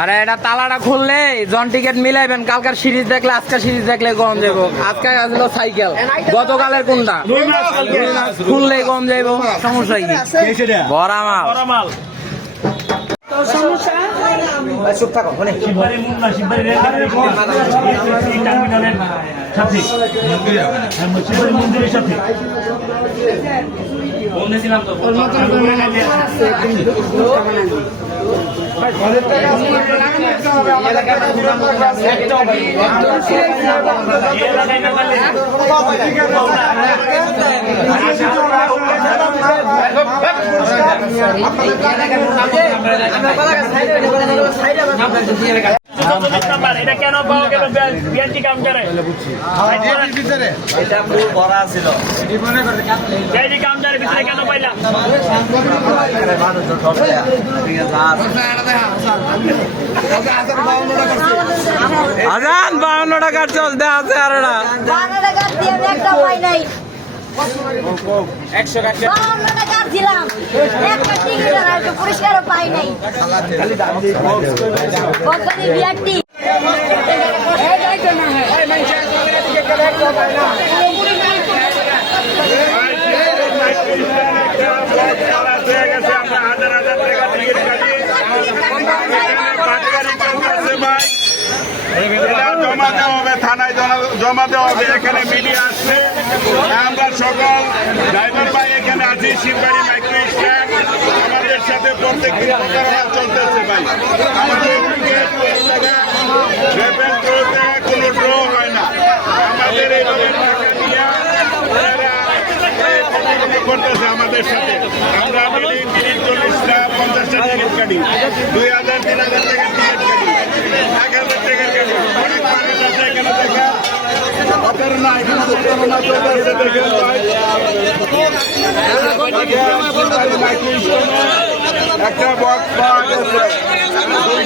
আরে এটা তালাটা খুললে জন টিকিট মিলাইবেন। কালকার সিরিজ দেখলে আজকাল সিরিজ দেখলে কম যাবো। আজকে আসল সাইকেল, গতকালের কোনটা খুললেই কম যাইব। সমস্যা কি? ভরা মাল। চুপ থাকো শিববাড়ি মুন্না শিববাড়ি টার্মিনালের সাথে শিববাড়ি মন্দিরের সাথে বলেছিলাম তো এটা কেন পাওয়া গেল বিআরটি কাউন্টারে? এটা পুরো ভরা ছিল। বিআরটি কাউন্টারের ভিতরে কেন পাইলাম? আজান 52 টাকার চল দে আছে আর এটা 52 টাকা দিয়ে আমি একটা পাই নাই। 100 টাকা 52 টাকা দিলাম, একটা টিকিট আর একটা পুরস্কারও পাই নাই। বকরি বিআরটি এই যাইতো না হয় এই মাইছে একটা পাই না। জমা দেওয়া হবে, থানায় জমা দেওয়া হবে। এখানে মিডিয়া আসছে, আমরা সকল ড্রাইভার ভাই এখানে আছি। শিববাড়ি মাইক্রো স্ট্যান্ড আমাদের সাথে প্রত্যেকদিন প্রতারণা চলতেছে ভাই। আমাদের কোনো ড্র হয় না। আমাদের এইভাবে টাকা দিয়া করতেছে আমাদের সাথে। আমরা মিনিট 40টা 50টা টিকিট কাটি, 2000 3000 টাকার টিকিট কাটি, 1000 টাকার কাটি। অনেক মানুষ আছে এখানে দেখা প্রতারণা, এখানে প্রতারণা চলতেছে দেখেন ভাই। একটা বক্স পাওয়া গেছে